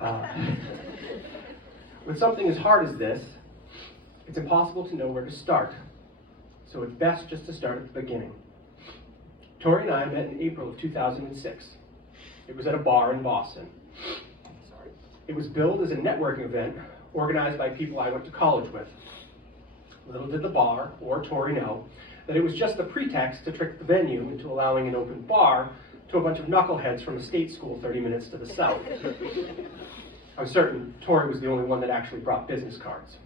Uh, with something as hard as this, it's impossible to know where to start. So it's best just to start at the beginning. Tori and I met in April of 2006. It was at a bar in Boston. It was billed as a networking event organized by people I went to college with. Little did the bar, or Tori, know that it was just the pretext to trick the venue into allowing an open bar to a bunch of knuckleheads from a state school 30 minutes to the south. I was certain Tori was the only one that actually brought business cards.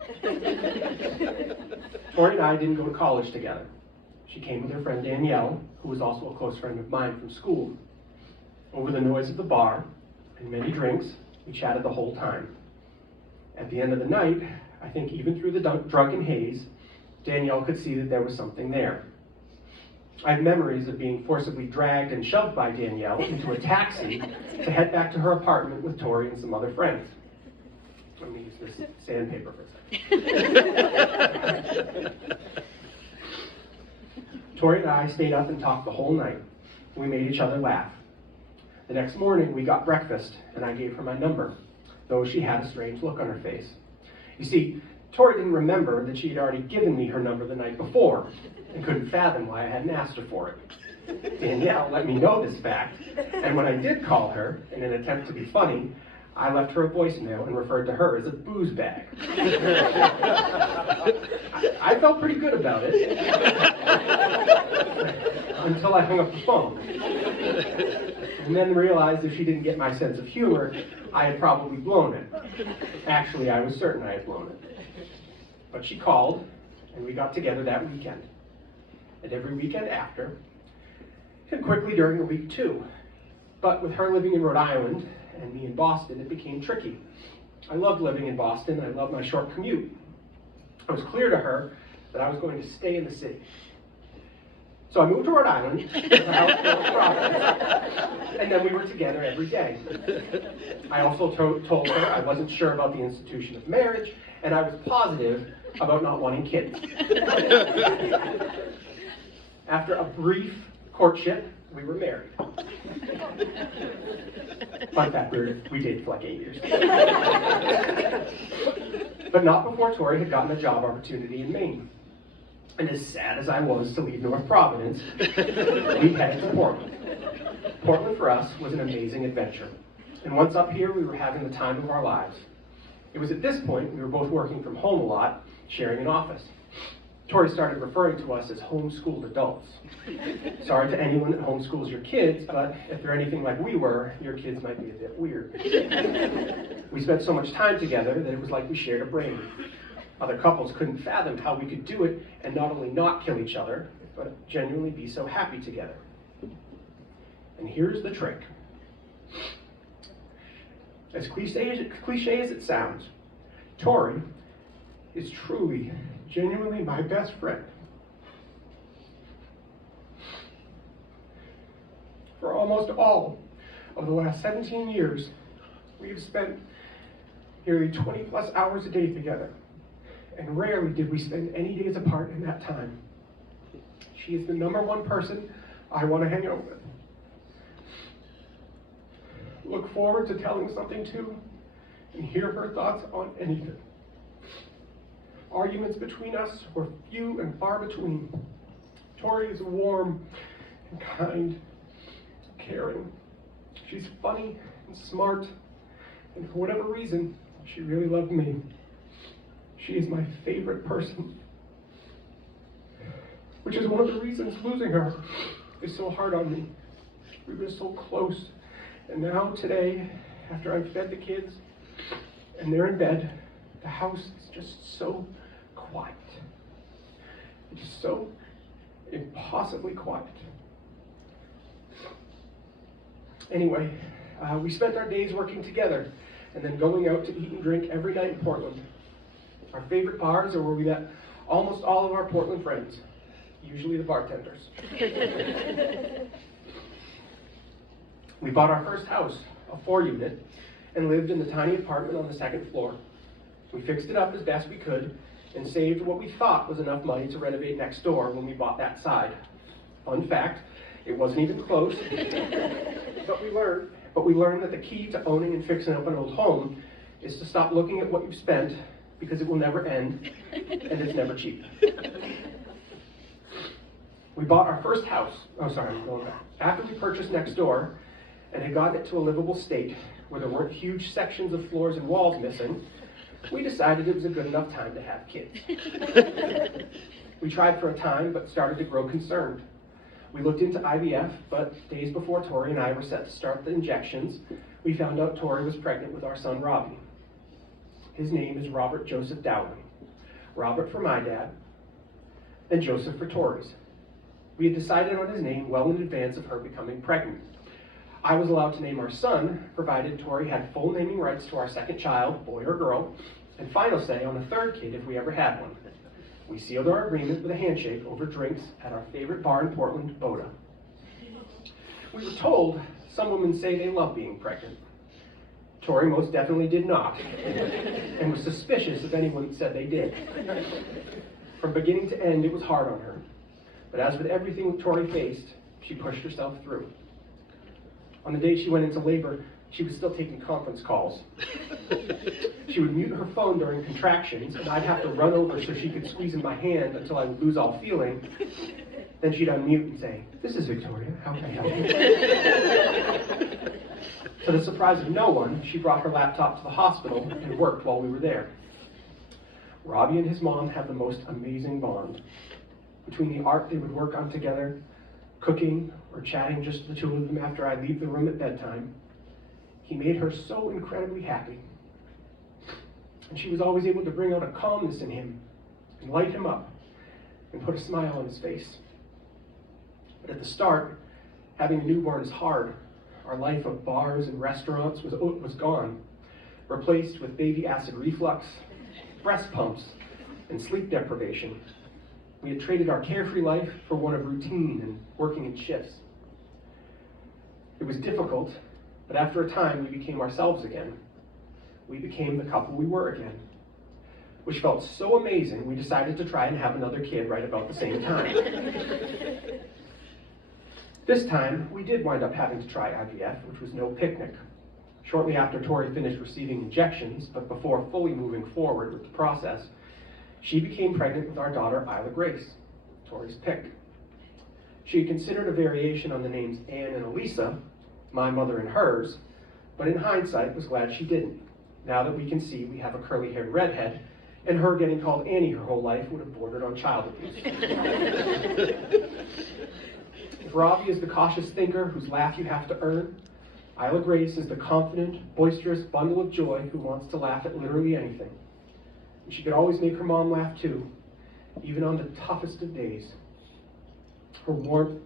Tori and I didn't go to college together. She came with her friend Danielle, who was also a close friend of mine from school. Over the noise of the bar and many drinks, we chatted the whole time. At the end of the night, I think even through the drunken haze, Danielle could see that there was something there. I have memories of being forcibly dragged and shoved by Danielle into a taxi to head back to her apartment with Tori and some other friends. Let me use this sandpaper for a second. Tori and I stayed up and talked the whole night. We made each other laugh. The next morning, we got breakfast, and I gave her my number, though she had a strange look on her face. You see, Tori didn't remember that she had already given me her number the night before, and couldn't fathom why I hadn't asked her for it. Danielle let me know this fact, and when I did call her, in an attempt to be funny, I left her a voicemail and referred to her as a booze bag. I felt pretty good about it, until I hung up the phone. And then realized if she didn't get my sense of humor, I had probably blown it. Actually, I was certain I had blown it. But she called, and we got together that weekend. And every weekend after, and quickly during the week too. But with her living in Rhode Island, and me in Boston, it became tricky. I loved living in Boston, I loved my short commute. It was clear to her that I was going to stay in the city. So I moved to Rhode Island, with a house full of Providence, and then we were together every day. I also told her I wasn't sure about the institution of marriage, and I was positive about not wanting kids. After a brief courtship, we were married. Fun fact, we dated for like 8 years. But not before Tori had gotten a job opportunity in Maine. And as sad as I was to leave North Providence, we headed to Portland. Portland for us was an amazing adventure. And once up here, we were having the time of our lives. It was at this point we were both working from home a lot, sharing an office. Tori started referring to us as homeschooled adults. Sorry to anyone that homeschools your kids, but if they're anything like we were, your kids might be a bit weird. We spent so much time together that it was like we shared a brain. Other couples couldn't fathom how we could do it and not only not kill each other, but genuinely be so happy together. And here's the trick. As cliche as it sounds, Tori is truly, genuinely my best friend. For almost all of the last 17 years, we have spent nearly 20 plus hours a day together. And rarely did we spend any days apart in that time. She is the #1 person I want to hang out with. Look forward to telling something to and hear her thoughts on anything. Arguments between us were few and far between. Tori is warm and kind, caring. She's funny and smart, and for whatever reason, she really loved me. She is my favorite person, which is one of the reasons losing her is so hard on me. We were so close, and now today, after I've fed the kids and they're in bed, the house is just so quiet. It's so impossibly quiet. Anyway, we spent our days working together and then going out to eat and drink every night in Portland. Our favorite bars are where we met almost all of our Portland friends, usually the bartenders. We bought our first house, a 4-unit, and lived in the tiny apartment on the 2nd floor. We fixed it up as best we could and saved what we thought was enough money to renovate next door when we bought that side. Fun fact, it wasn't even close, but we learned but we learned that the key to owning and fixing up an old home is to stop looking at what you've spent, because it will never end, and it's never cheap. We bought our first house, I'm going back. After we purchased next door and had gotten it to a livable state where there weren't huge sections of floors and walls missing, we decided it was a good enough time to have kids. We tried for a time, but started to grow concerned. We looked into IVF, but days before Tori and I were set to start the injections, we found out Tori was pregnant with our son, Robbie. His name is Robert Joseph Dowling. Robert for my dad, and Joseph for Tori's. We had decided on his name well in advance of her becoming pregnant. I was allowed to name our son, provided Tori had full naming rights to our second child, boy or girl, and final say on the third kid if we ever had one. We sealed our agreement with a handshake over drinks at our favorite bar in Portland, Boda. We were told some women say they love being pregnant. Tori most definitely did not, and was suspicious if anyone said they did. From beginning to end, it was hard on her. But as with everything Tori faced, she pushed herself through. On the day she went into labor, she was still taking conference calls. She would mute her phone during contractions, and I'd have to run over so she could squeeze in my hand until I would lose all feeling. Then she'd unmute and say, "This is Victoria, how can I help you?" To the surprise of no one, she brought her laptop to the hospital and worked while we were there. Robbie and his mom had the most amazing bond. Between the art they would work on together, cooking, or chatting just the two of them after I leave the room at bedtime, he made her so incredibly happy. And she was always able to bring out a calmness in him and light him up and put a smile on his face. But at the start, having a newborn is hard. Our life of bars and restaurants was gone, replaced with baby acid reflux, breast pumps, and sleep deprivation. We had traded our carefree life for one of routine and working in shifts. It was difficult, but after a time we became ourselves again. We became the couple we were again, which felt so amazing we decided to try and have another kid right about the same time. This time, we did wind up having to try IVF, which was no picnic. Shortly after Tori finished receiving injections, but before fully moving forward with the process, she became pregnant with our daughter, Isla Grace, Tori's pick. She had considered a variation on the names Anne and Elisa, my mother and hers, but in hindsight was glad she didn't. Now that we can see we have a curly-haired redhead, and her getting called Annie her whole life would have bordered on child abuse. If Robbie is the cautious thinker whose laugh you have to earn, Isla Grace is the confident, boisterous bundle of joy who wants to laugh at literally anything. And she could always make her mom laugh too, even on the toughest of days. Her warmth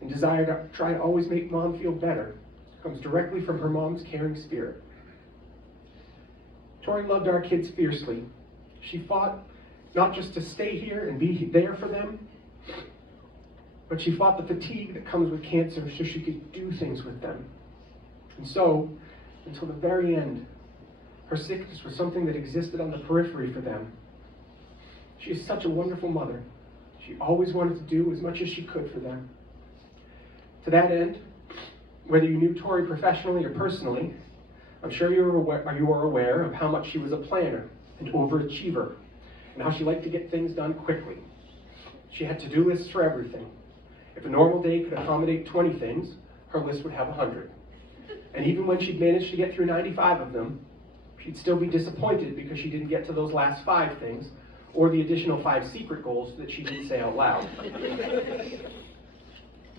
and desire to try to always make mom feel better comes directly from her mom's caring spirit. Tori loved our kids fiercely. She fought not just to stay here and be there for them, but she fought the fatigue that comes with cancer so she could do things with them. And so, until the very end, her sickness was something that existed on the periphery for them. She is such a wonderful mother. She always wanted to do as much as she could for them. To that end, whether you knew Tori professionally or personally, I'm sure you are aware of how much she was a planner and overachiever, and how she liked to get things done quickly. She had to-do lists for everything. If a normal day could accommodate 20 things, her list would have 100. And even when she'd managed to get through 95 of them, she'd still be disappointed because she didn't get to those last 5 things, or the additional 5 secret goals that she didn't say out loud.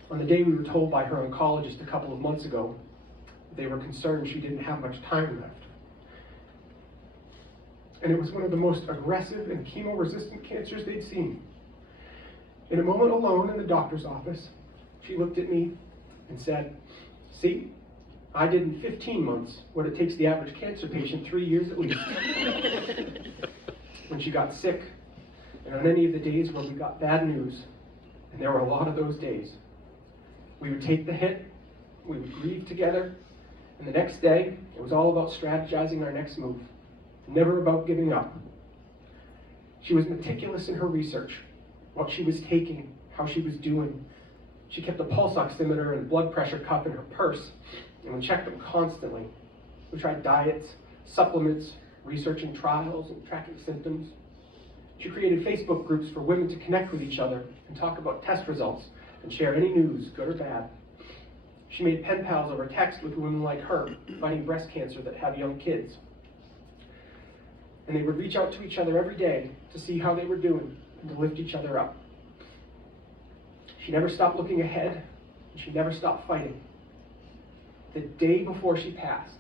On the day we were told by her oncologist a couple of months ago, they were concerned she didn't have much time left. And it was one of the most aggressive and chemo-resistant cancers they'd seen. In a moment alone in the doctor's office, she looked at me and said, "See, I did in 15 months what it takes the average cancer patient 3 years at least." When she got sick, and on any of the days where we got bad news, and there were a lot of those days, we would take the hit, we would grieve together, and the next day, it was all about strategizing our next move, never about giving up. She was meticulous in her research, what she was taking, how she was doing. She kept a pulse oximeter and blood pressure cuff in her purse, and we checked them constantly. We tried diets, supplements, researching trials, and tracking symptoms. She created Facebook groups for women to connect with each other and talk about test results and share any news, good or bad. She made pen pals over text with women like her fighting breast cancer that have young kids. And they would reach out to each other every day to see how they were doing and to lift each other up. She never stopped looking ahead, and she never stopped fighting. The day before she passed,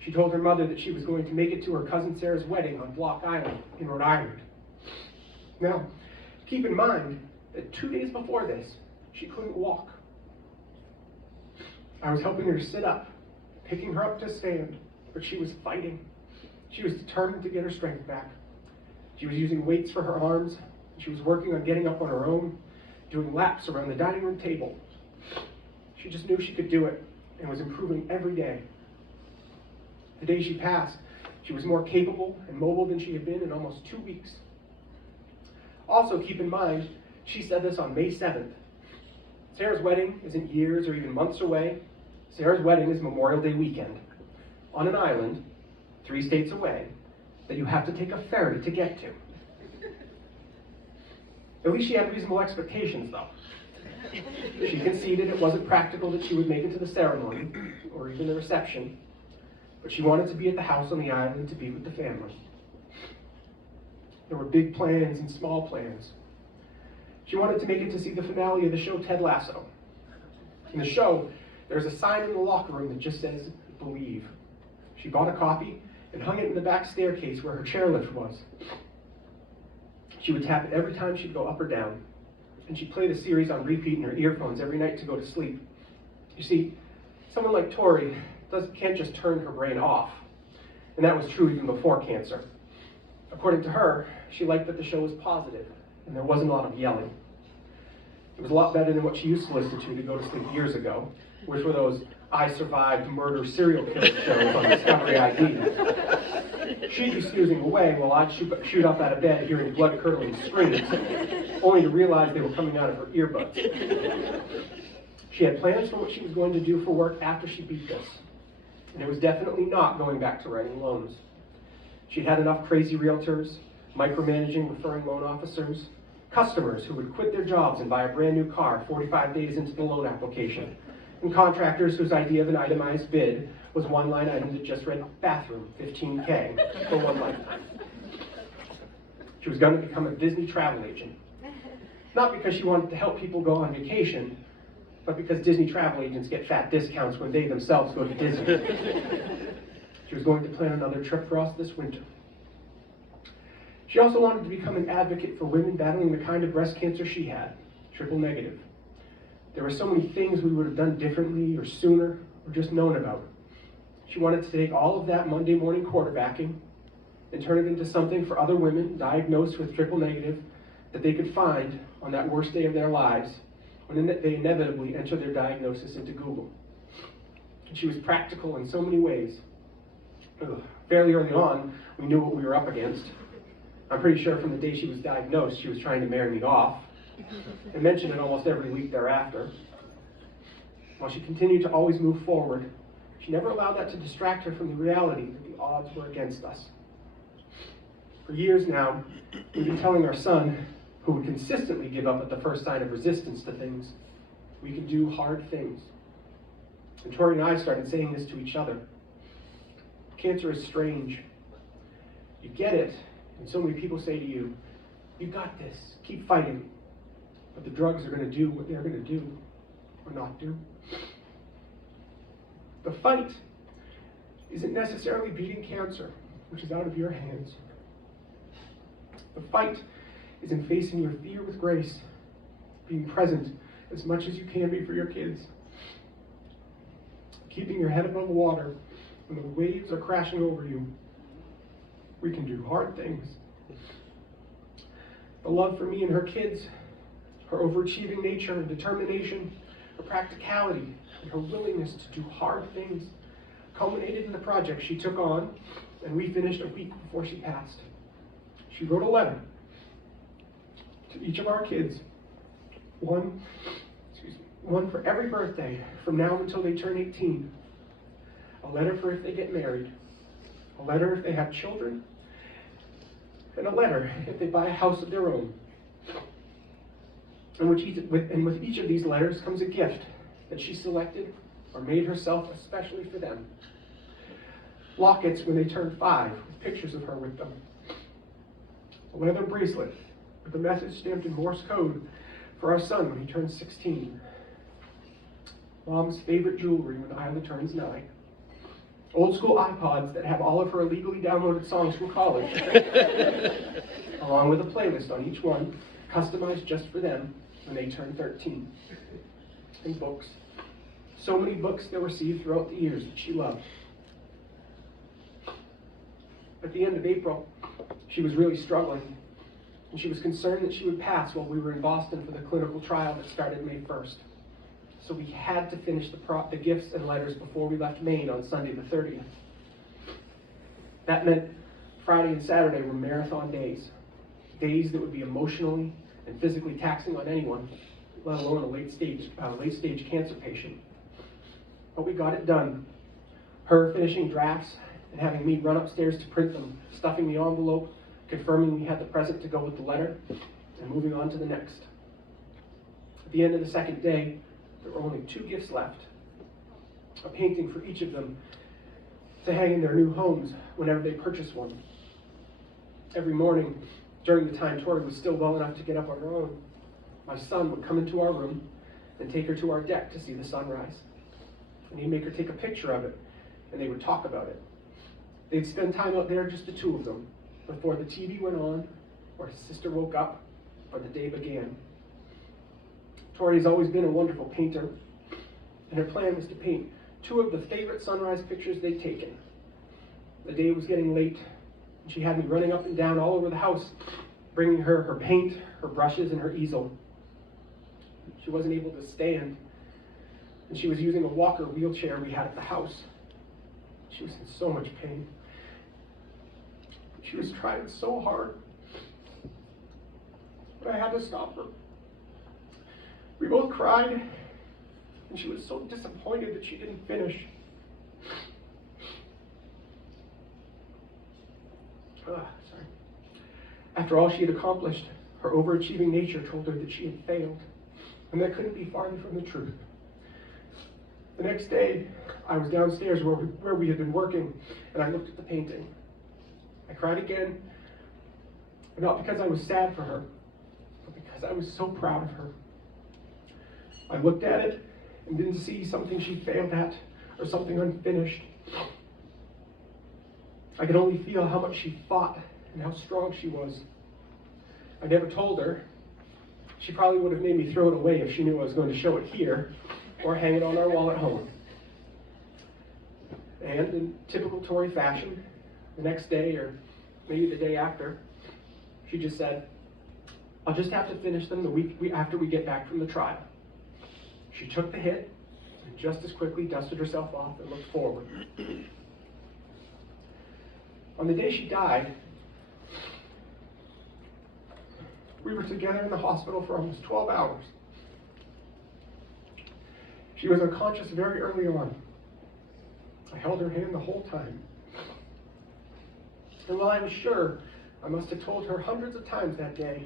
she told her mother that she was going to make it to her cousin Sarah's wedding on Block Island in Rhode Island. Now, keep in mind that 2 days before this, she couldn't walk. I was helping her to sit up, picking her up to stand, but she was fighting. She was determined to get her strength back. She was using weights for her arms. She was working on getting up on her own, doing laps around the dining room table. She just knew she could do it and was improving every day. The day she passed, she was more capable and mobile than she had been in almost 2 weeks. Also, keep in mind, she said this on May 7th. Sarah's wedding isn't years or even months away. Sarah's wedding is Memorial Day weekend on an island 3 states away that you have to take a ferry to get to. At least she had reasonable expectations, though. She conceded it wasn't practical that she would make it to the ceremony or even the reception, but she wanted to be at the house on the island to be with the family. There were big plans and small plans. She wanted to make it to see the finale of the show Ted Lasso. In the show, there's a sign in the locker room that just says, "Believe." She bought a copy and hung it in the back staircase where her chairlift was. She would tap it every time she'd go up or down, and she'd play the series on repeat in her earphones every night to go to sleep. You see, someone like Tori can't just turn her brain off, and that was true even before cancer. According to her, she liked that the show was positive, and there wasn't a lot of yelling. It was a lot better than what she used to listen to go to sleep years ago, which were those I Survived Murder Serial Killer shows on Discovery ID. She'd be snoozing away while I'd shoot up out of bed hearing blood-curdling screams, only to realize they were coming out of her earbuds. She had plans for what she was going to do for work after she beat this, and it was definitely not going back to writing loans. She'd had enough crazy realtors, micromanaging referring loan officers, customers who would quit their jobs and buy a brand new car 45 days into the loan application, and contractors whose idea of an itemized bid was one line item that just read bathroom, $15K for one lifetime. She was going to become a Disney travel agent. Not because she wanted to help people go on vacation, but because Disney travel agents get fat discounts when they themselves go to Disney. She was going to plan another trip for us this winter. She also wanted to become an advocate for women battling the kind of breast cancer she had, triple negative. There were so many things we would have done differently or sooner or just known about. She wanted to take all of that Monday morning quarterbacking and turn it into something for other women diagnosed with triple negative that they could find on that worst day of their lives when they inevitably enter their diagnosis into Google. And she was practical in so many ways. Fairly early on, we knew what we were up against. I'm pretty sure from the day she was diagnosed, she was trying to marry me off, and mentioned it almost every week thereafter. While she continued to always move forward, she never allowed that to distract her from the reality that the odds were against us. For years now, we've been telling our son, who would consistently give up at the first sign of resistance to things, we can do hard things. And Tori and I started saying this to each other. Cancer is strange. You get it, and so many people say to you, "You got this, keep fighting." But the drugs are going to do what they're going to do, or not do. The fight isn't necessarily beating cancer, which is out of your hands. The fight is in facing your fear with grace, being present as much as you can be for your kids, keeping your head above water when the waves are crashing over you. We can do hard things. The love for me and her kids, her overachieving nature and determination, her practicality, and her willingness to do hard things culminated in the project she took on and we finished a week before she passed. She wrote a letter to each of our kids, one one for every birthday from now until they turn 18. A letter for if they get married. A letter if they have children. And a letter if they buy a house of their own. And with each of these letters comes a gift that she selected or made herself especially for them. Lockets when they turn 5 with pictures of her with them. A leather bracelet with a message stamped in Morse code for our son when he turns 16. Mom's favorite jewelry when Isla turns 9. Old school iPods that have all of her illegally downloaded songs from college, along with a playlist on each one, customized just for them when they turn 13. And books. So many books they'll receive throughout the years that she loved. At the end of April, she was really struggling, and she was concerned that she would pass while we were in Boston for the clinical trial that started May 1st. So we had to finish the gifts and letters before we left Maine on Sunday the 30th. That meant Friday and Saturday were marathon days. Days that would be emotionally and physically taxing on anyone, let alone a late stage cancer patient. But we got it done. Her finishing drafts and having me run upstairs to print them, stuffing the envelope, confirming we had the present to go with the letter, and moving on to the next. At the end of the second day, there were only 2 gifts left. A painting for each of them to hang in their new homes whenever they purchase one. Every morning, during the time Tori was still well enough to get up on her own, my son would come into our room and take her to our deck to see the sunrise. And he'd make her take a picture of it, and they would talk about it. They'd spend time out there, just the 2 of them, before the TV went on, or his sister woke up, or the day began. Tori's always been a wonderful painter, and her plan was to paint 2 of the favorite sunrise pictures they'd taken. The day was getting late, and she had me running up and down all over the house, bringing her her paint, her brushes, and her easel. She wasn't able to stand, and she was using a walker wheelchair we had at the house. She was in so much pain. She was trying so hard, but I had to stop her. We both cried, and she was so disappointed that she didn't finish. After all she had accomplished, her overachieving nature told her that she had failed, and that couldn't be farther from the truth. The next day, I was downstairs where we had been working, and I looked at the painting. I cried again, but not because I was sad for her, but because I was so proud of her. I looked at it and didn't see something she failed at or something unfinished. I could only feel how much she fought and how strong she was. I never told her. She probably would have made me throw it away if she knew I was going to show it here or hang it on our wall at home. And in typical Tori fashion, the next day or maybe the day after, she just said, "I'll just have to finish them the week after we get back from the trial." She took the hit and just as quickly dusted herself off and looked forward. On the day she died, we were together in the hospital for almost 12 hours. She was unconscious very early on. I held her hand the whole time. And while I was sure I must have told her hundreds of times that day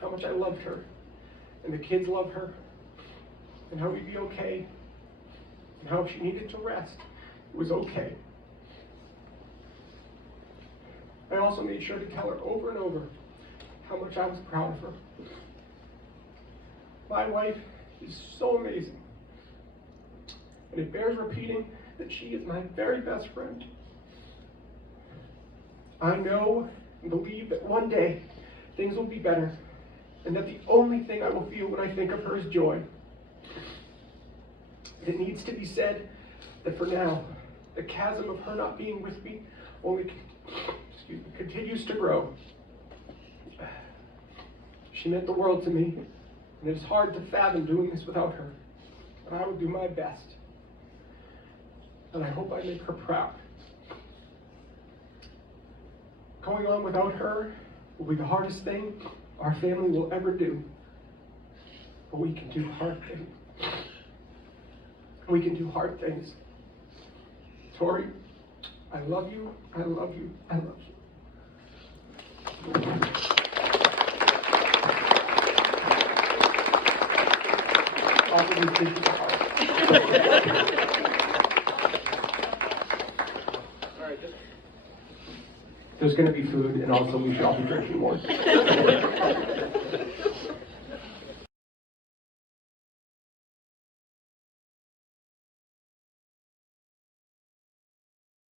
how much I loved her, and the kids loved her, and how we'd be okay, and how if she needed to rest, it was okay. I also made sure to tell her over and over how much I was proud of her. My wife is so amazing, and it bears repeating that she is my very best friend. I know and believe that one day things will be better, and that the only thing I will feel when I think of her is joy. It needs to be said that for now, the chasm of her not being with me only continues to grow. She meant the world to me, and it is hard to fathom doing this without her, but I will do my best, and I hope I make her proud. Going on without her will be the hardest thing our family will ever do, but we can do hard things. And we can do hard things. Tori, I love you, I love you, I love you. All of these things are hard. There's going to be food, and also we should all be drinking more.